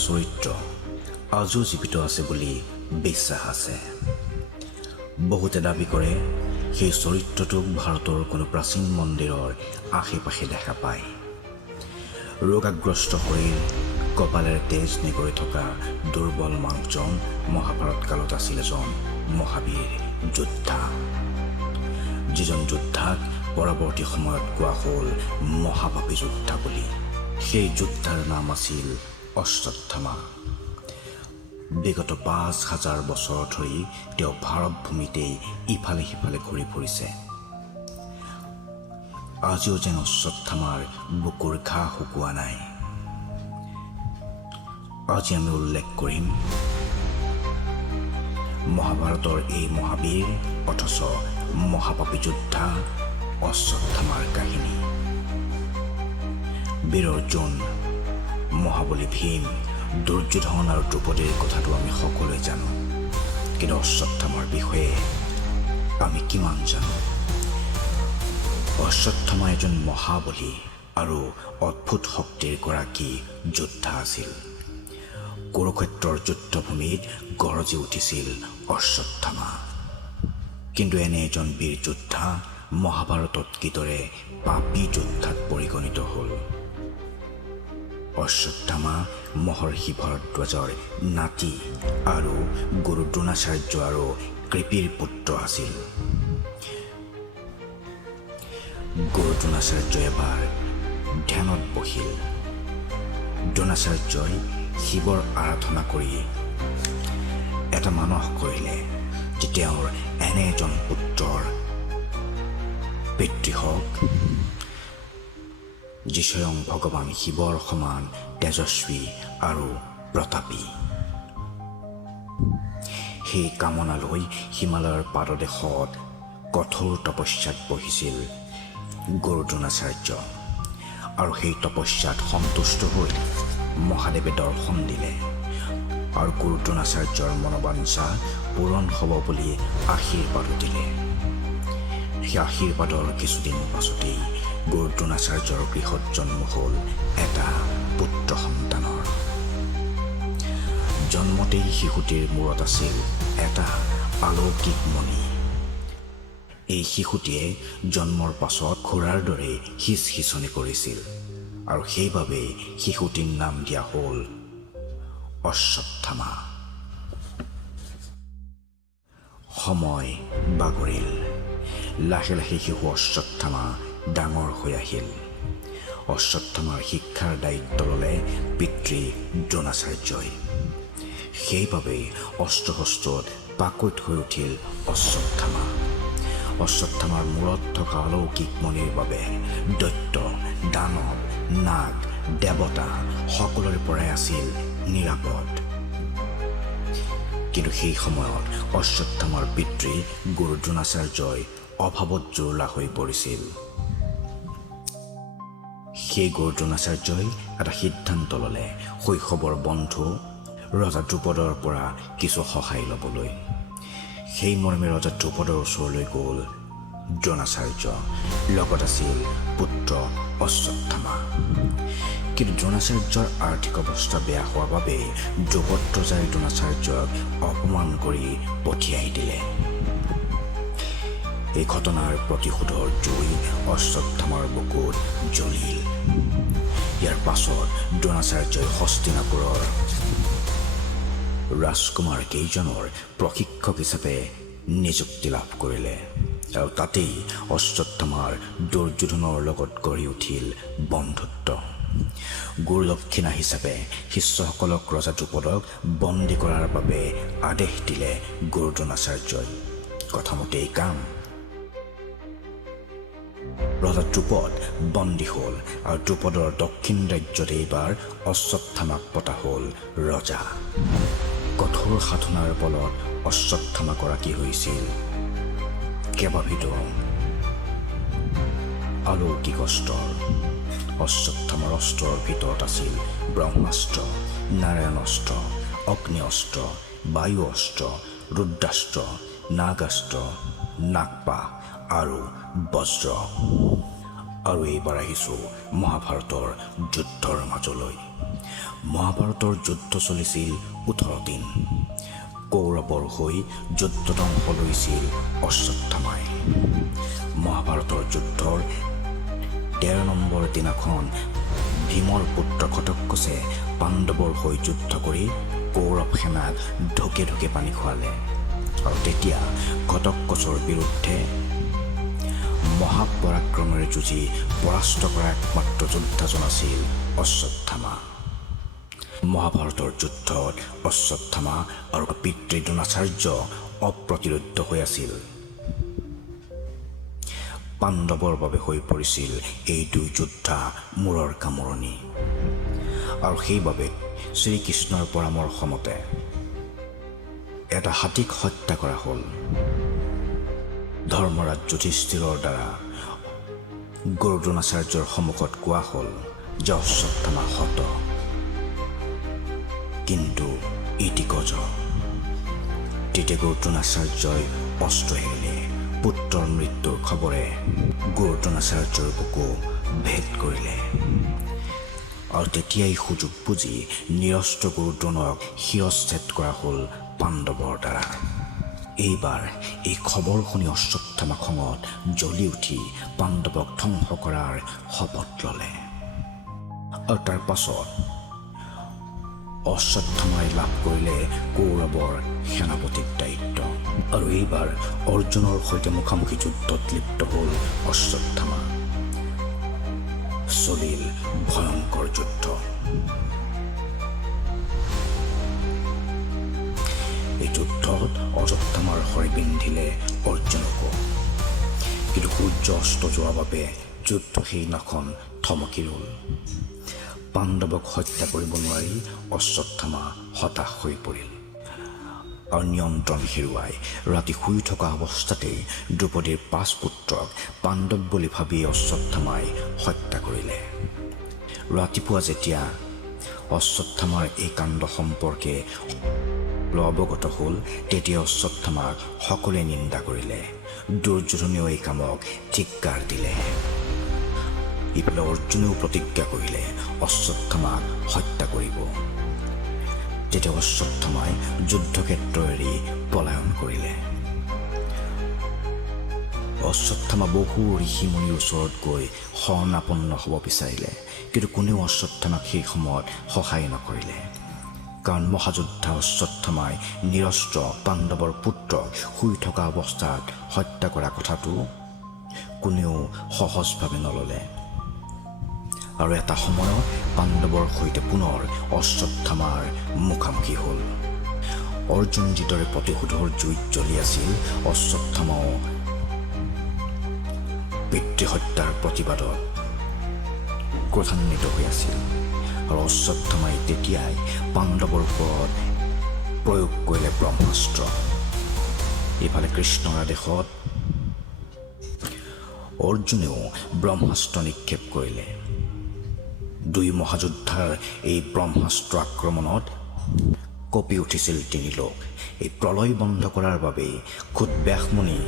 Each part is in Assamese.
চৰিত্ৰ আজিও জীৱিত আছে বুলি বিশ্বাস আছে। বহুতে দাবী কৰে সেই চৰিত্ৰটোক ভাৰতৰ কোনো প্ৰাচীন মন্দিৰৰ আশে-পাশে দেখা পায়। ৰোগাগ্ৰস্ত শৰীৰ, কপালেৰে তেজ নিগৰি থকা দুৰ্বল মানুহজন মহাভাৰত কালত আছিল এজন মহাবীৰ যোদ্ধা। যিজন যোদ্ধাক পৰৱৰ্তী সময়ত কোৱা হ'ল মহাপাপী যোদ্ধা বুলি। সেই যোদ্ধাৰ নাম আছিল অশ্বত্থামা। বিগত ৫,০০০ বছৰ ধৰি তেওঁ ভাৰত ভূমিতেই ইফালে সিফালে ঘূৰি ফুৰিছে। আজিও যেন অশ্বত্থামাৰ বুকুৰ ঘাঁ শুকোৱা নাই। আজি আমি উল্লেখ কৰিম মহাভাৰতৰ এই মহাবীৰ অথচ মহাপাপী যোদ্ধা অশ্বত্থামাৰ কাহিনী। বীৰ অৰ্জুন, মহাবলী ভীম, দুৰ্যোধন আৰু দ্ৰৌপদীৰ কথাটো আমি সকলোৱে জানো, কিন্তু অশ্বত্থামাৰ বিষয়ে আমি কিমান জানো? অশ্বত্থামা এজন মহাবলী আৰু অদ্ভুত শক্তিৰ গৰাকী যোদ্ধা আছিল। কুৰুক্ষেত্ৰৰ যুদ্ধভূমিত গৰজি উঠিছিল অশ্বত্থামা। কিন্তু এনে এজন বীৰ যোদ্ধা মহাভাৰতত কিদৰে পাপী যোদ্ধাত পৰিগণিত হ'ল? অশ্বত্থামা মহৰ্ষি ভৰদ্বাজৰ নাতি আৰু গুৰু দ্ৰোণাচাৰ্য আৰু কৃপিৰ পুত্ৰ আছিল। গুৰু দ্ৰোণাচাৰ্যই এবাৰ ধ্যানত বহিল। দ্ৰোণাচাৰ্যই শিৱৰ আৰাধনা কৰি এটা মানস কৰিলে যে তেওঁৰ এনে এজন পুত্ৰৰ পিতৃ হওক যি স্বয়ং ভগৱান শিৱৰ সমান তেজস্বী আৰু প্ৰতাপী। সেই কামনা লৈ হিমালয়ৰ পাদদেশত কঠোৰ তপস্যাত বহিছিল গুৰু দ্ৰোণাচাৰ্য। আৰু সেই তপস্যাত সন্তুষ্ট হৈ মহাদেৱে দৰ্শন দিলে আৰু গুৰু দ্ৰোণাচাৰ্যৰ মনোবাঞ্ছা পূৰণ হ'ব বুলি আশীৰ্বাদো দিলে। সেই আশীৰ্বাদৰ কিছুদিন পাছতেই গুৰু দ্ৰোণাচাৰ্যৰ গৃহত জন্ম হ'ল এটা পুত্ৰ সন্তানৰ। জন্মতেই শিশুটিৰ মূৰত আছিল এটা অলৌকিক মণি। এই শিশুটিয়ে জন্মৰ পাছত ঘোঁৰাৰ দৰে হিচহিচনি কৰিছিল আৰু সেইবাবে শিশুটিৰ নাম দিয়া হ'ল অশ্বত্থামা। সময় বাগৰিল। লাহে লাহে শিশু অশ্বত্থামা ডাঙৰ হৈ আহিল। অশ্বত্থামাৰ শিক্ষাৰ দায়িত্ব ল'লে পিতৃ দ্ৰোণাচাৰ্যই। সেইবাবে অস্ত্ৰ শস্ত্ৰত পাকৈত হৈ উঠিল অশ্বত্থামা। অশ্বত্থামাৰ মূৰত থকা অলৌকিক মণিৰ বাবে দৈত্য, দানৱ, নাগ, দেৱতা সকলোৰে পৰাই আছিল নিৰাপদ। কিন্তু সেই সময়ত অশ্বত্থামাৰ পিতৃ গুৰু দ্ৰোণাচাৰ্যই অভাৱত জুৰুলা হৈ পৰিছিল। সেই গুৰু দ্ৰোণাচাৰ্যই এটা সিদ্ধান্ত ল'লে শৈশৱৰ বন্ধু ৰজা দ্ৰুপদৰ পৰা কিছু সহায় ল'বলৈ। সেই মৰ্মে ৰজা দ্ৰুপদৰ ওচৰলৈ গ'ল দ্ৰোণাচাৰ্য। লগত আছিল পুত্ৰ অশ্বত্থামা। কিন্তু দ্ৰোণাচাৰ্যৰ আৰ্থিক অৱস্থা বেয়া হোৱাৰ বাবে দ্ৰুপদ ৰজাই দ্ৰোণাচাৰ্যক অপমান কৰি পঠিয়াই দিলে। এই ঘটনাৰ প্ৰতিশোধৰ জুই অশ্বত্থামাৰ বুকুত জ্বলিল। ইয়াৰ পাছত দ্ৰোণাচাৰ্যই হস্তিনাপুৰৰ ৰাজকুমাৰ কেইজনৰ প্ৰশিক্ষক হিচাপে নিযুক্তি লাভ কৰিলে আৰু তাতেই অশ্বত্থামাৰ দুৰ্যোধনৰ লগত গঢ়ি উঠিল বন্ধুত্ব। গুৰুদক্ষিণা হিচাপে শিষ্যসকলক ৰজা দ্ৰুপদক বন্দী কৰাৰ বাবে আদেশ দিলে গুৰু দ্ৰোণাচাৰ্যই। কথামতেই কাম। ৰজা দ্ৰুপদ বন্দী হ'ল আৰু দ্ৰুপদৰ দক্ষিণ ৰাজ্যত এইবাৰ অশ্বত্থামাক পতা হ'ল ৰজা। কঠোৰ সাধনাৰ বলত অশ্বত্থামা গৰাকী হৈছিল কেইবাবিধ অলৌকিক অস্ত্ৰৰ। অশ্বত্থামাৰ অস্ত্ৰৰ ভিতৰত আছিল ব্ৰহ্মাস্ত্ৰ, নাৰায়ণ অস্ত্ৰ, অগ্নি অস্ত্ৰ, বায়ু অস্ত্ৰ, ৰুদ্ৰাস্ত্ৰ, নাগাস্ত্ৰ, নাগপাশ আৰু বজ্ৰ। আৰু এইবাৰ আহিছোঁ মহাভাৰতৰ যুদ্ধৰ মাজলৈ। মহাভাৰতৰ যুদ্ধ চলিছিল 18 দিন। কৌৰৱৰ হৈ যুদ্ধত অংশ লৈছিল অশ্বত্থামাই। মহাভাৰতৰ যুদ্ধৰ 13 নম্বৰ দিনাখন ভীমৰ পুত্ৰ ঘটোৎকচে পাণ্ডৱৰ হৈ যুদ্ধ কৰি কৌৰৱ সেনাক ঢুকে ঢুকে পানী খুৱালে। আৰু তেতিয়া ঘটোৎকচৰ বিৰুদ্ধে মহাপৰাক্ৰমেৰে যুঁজি পৰাস্ত কৰা একমাত্ৰ যোদ্ধাজন আছিল অশ্বত্থামা। মহাভাৰতৰ যুদ্ধত অশ্বত্থামা আৰু পিতৃ দ্ৰোণাচাৰ্য অপ্ৰতিৰোধ্য হৈ আছিল। পাণ্ডৱৰ বাবে হৈ পৰিছিল এই দুই যোদ্ধা মূৰৰ কামোৰণি। আৰু সেইবাবে শ্ৰীকৃষ্ণৰ পৰামৰ্শ মতে এটা হাতীক হত্যা কৰা হ'ল। ধৰ্মৰাজ যুধিষ্ঠিৰৰ দ্বাৰা গুৰু দ্ৰোণাচাৰ্যৰ সন্মুখত কোৱা হ'ল যে অশ্বত্থামা হত, কিন্তু ইতি গজ। তেতিয়া গুৰু দ্ৰোণাচাৰ্যই অস্ত্ৰ এৰিলে। পুত্ৰৰ মৃত্যুৰ খবৰে গুৰু দ্ৰোণাচাৰ্যৰ বুকু ভেদ কৰিলে। আৰু তেতিয়াই সুযোগ বুজি নিৰস্ত্ৰ গুৰু দ্ৰোণক শিৰচ্ছেদ কৰা হ'ল পাণ্ডৱৰ দ্বাৰা। এইবাৰ এই খবৰ শুনি অশ্বত্থামা খঙত জ্বলি উঠি পাণ্ডৱক ধ্বংস কৰাৰ শপত ল'লে। আৰু তাৰ পাছত অশ্বত্থামাই লাভ কৰিলে কৌৰৱৰ সেনাপতিৰ দায়িত্ব। আৰু এইবাৰ অৰ্জুনৰ সৈতে মুখামুখি যুদ্ধত লিপ্ত হ'ল অশ্বত্থামা। চলিল ভয়ংকৰ যুদ্ধ। এই যুদ্ধত অশ্বত্থামাৰ হৰি পিন্ধিলে অৰ্জুনকো, কিন্তু সূৰ্য অস্ত যোৱাৰ বাবে যুদ্ধ সেইদিনাখন থমকি ৰ'ল। পাণ্ডৱক হত্যা কৰিব নোৱাৰি অশ্বত্থামা হতাশ হৈ পৰিল। আৰু নিয়ন্ত্ৰণ হেৰুৱাই ৰাতি শুই থকা অৱস্থাতেই দ্ৰৌপদীৰ 5 পুত্ৰক পাণ্ডৱ বুলি ভাবি অশ্বত্থামাই হত্যা কৰিলে। ৰাতিপুৱা যেতিয়া অশ্বত্থামাৰ এই কাণ্ড সম্পৰ্কে অৱগত হ'ল, তেতিয়া অশ্বত্থামাক সকলোৱে নিন্দা কৰিলে। দুৰ্যোধনেও এই কামক ধিক্কাৰ দিলে। ইফালে অৰ্জুনেও প্ৰতিজ্ঞা কৰিলে অশ্বত্থামাক হত্যা কৰিব। তেতিয়া অশ্বত্থামাই যুদ্ধক্ষেত্ৰ এৰি পলায়ন কৰিলে। অশ্বত্থামা বহু ঋষিমুনিৰ ওচৰত গৈ শৰণাপন্ন হ'ব বিচাৰিলে, কিন্তু কোনেও অশ্বত্থামাক সেই সময়ত সহায় নকৰিলে। কাৰণ মহাযোদ্ধা অশ্বত্থামাই নিৰস্ত্ৰ পাণ্ডৱৰ পুত্ৰক শুই থকা অৱস্থাত হত্যা কৰা কথাটো কোনেও সহজভাৱে নল'লে। আৰু এটা সময়ত পাণ্ডৱৰ সৈতে পুনৰ অশ্বত্থামাৰ মুখামুখি হ'ল। অৰ্জুন যিদৰে প্ৰতিশোধৰ জুইত জ্বলি আছিল, অশ্বত্থামাও পিতৃ হত্যাৰ প্ৰতিবাদত ক্ৰোধান্বিত হৈ আছিল। আৰু অশ্বত্থামাই তেতিয়াই পাণ্ডৱৰ ওপৰত প্ৰয়োগ কৰিলে ব্ৰহ্মাস্ত্ৰ। ইফালে কৃষ্ণৰ আদেশত অৰ্জুনেও ব্ৰহ্মাস্ত্ৰ নিক্ষেপ কৰিলে। দুই মহাযোদ্ধাৰ এই ব্ৰহ্মাস্ত্ৰ আক্ৰমণত কঁপি উঠিছিল 3 লোক। এই প্ৰলয় বন্ধ কৰাৰ বাবেই খুদ ব্যাসমুনি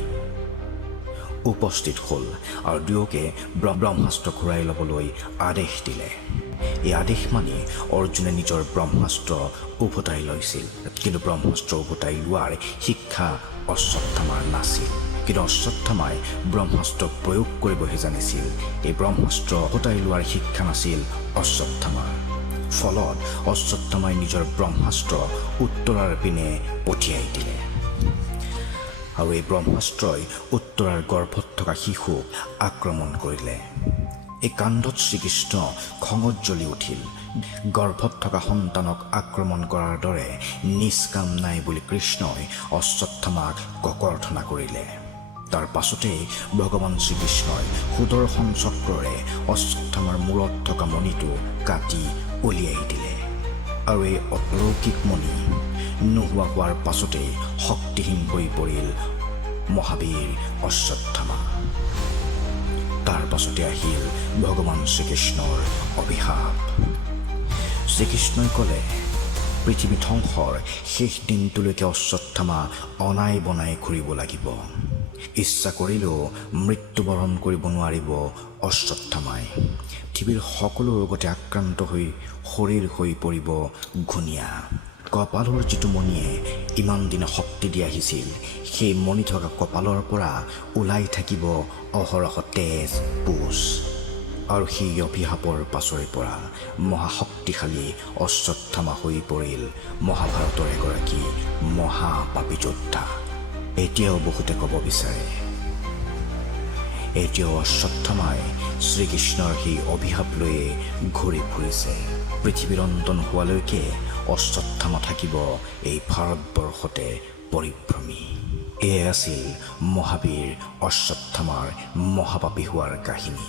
উপস্থিত হ'ল আৰু দুয়োকে ব্ৰহ্মাস্ত্ৰ ঘূৰাই ল'বলৈ আদেশ দিলে। এই আদেশ মানি অৰ্জুনে নিজৰ ব্ৰহ্মাস্ত্ৰ উভতাই লৈছিল, কিন্তু ব্ৰহ্মাস্ত্ৰ উভতাই লোৱাৰ শিক্ষা অশ্বত্থামাৰ নাছিল। কিন্তু অশ্বত্থামাই ব্ৰহ্মাস্ত্ৰ প্ৰয়োগ কৰিবহে জানিছিল। এই ব্ৰহ্মাস্ত্ৰ উভতাই লোৱাৰ শিক্ষা নাছিল অশ্বত্থামাৰ। ফলত অশ্বত্থামাই নিজৰ ব্ৰহ্মাস্ত্ৰ উত্তৰাৰ পিনে পঠিয়াই দিলে। আৰু এই ব্ৰহ্মাস্ত্ৰই উত্তৰাৰ গৰ্ভত থকা শিশুক আক্ৰমণ কৰিলে। এই কাণ্ডত শ্ৰীকৃষ্ণ খঙত জ্বলি উঠিল। গৰ্ভত থকা সন্তানক আক্ৰমণ কৰাৰ দৰে নিজ কাম নাই বুলি কৃষ্ণই অশ্বত্থামাক ককৰ্থনা কৰিলে। তাৰ পাছতেই ভগৱান শ্ৰীকৃষ্ণই সুদৰ্শন চক্ৰৰে অশ্বত্থামাৰ মূৰত থকা মণিটো কাটি উলিয়াই দিলে। আৰু এই অলৌকিক মণি নোহোৱা হোৱাৰ পাছতেই শক্তিহীন হৈ পৰিল মহাবীৰ অশ্বত্থামা। তাৰ পাছতে আহিল ভগৱান শ্ৰীকৃষ্ণৰ অভিশাপ। শ্ৰীকৃষ্ণই ক'লে, পৃথিৱী ধ্বংসৰ শেষ দিনটোলৈকে অশ্বত্থামা অনাই বনাই ঘূৰিব লাগিব। ইচ্ছা কৰিলেও মৃত্যুবৰণ কৰিব নোৱাৰিব অশ্বত্থামাই। পৃথিৱীৰ সকলো ৰোগতে আক্ৰান্ত হৈ শৰীৰ হৈ পৰিব ঘূণীয়া। কপালৰ যিটো মণিয়ে ইমান দিনে শক্তি দি আহিছিল, সেই মণি থকা কপালৰ পৰা ওলাই থাকিব অহৰহ তেজ পুজ। আৰু সেই অভিশাপৰ পাছৰে পৰা মহাশক্তিশালী অশ্বত্থামা হৈ পৰিল মহাভাৰতৰ এগৰাকী মহাপাপী যোদ্ধা। এতিয়াও বহুতে ক'ব বিচাৰে, এতিয়াও অশ্বত্থামাই শ্ৰীকৃষ্ণৰ সেই অভিশাপ লৈয়ে ঘূৰি ফুৰিছে। পৃথিৱীৰ অন্ত নোহোৱালৈকে অশ্বত্থামা থাকিব এই ভাৰতবৰ্ষতে পৰিভ্ৰমী। এয়ে আছিল মহাবীৰ অশ্বত্থামাৰ মহাপাপী হোৱাৰ কাহিনী।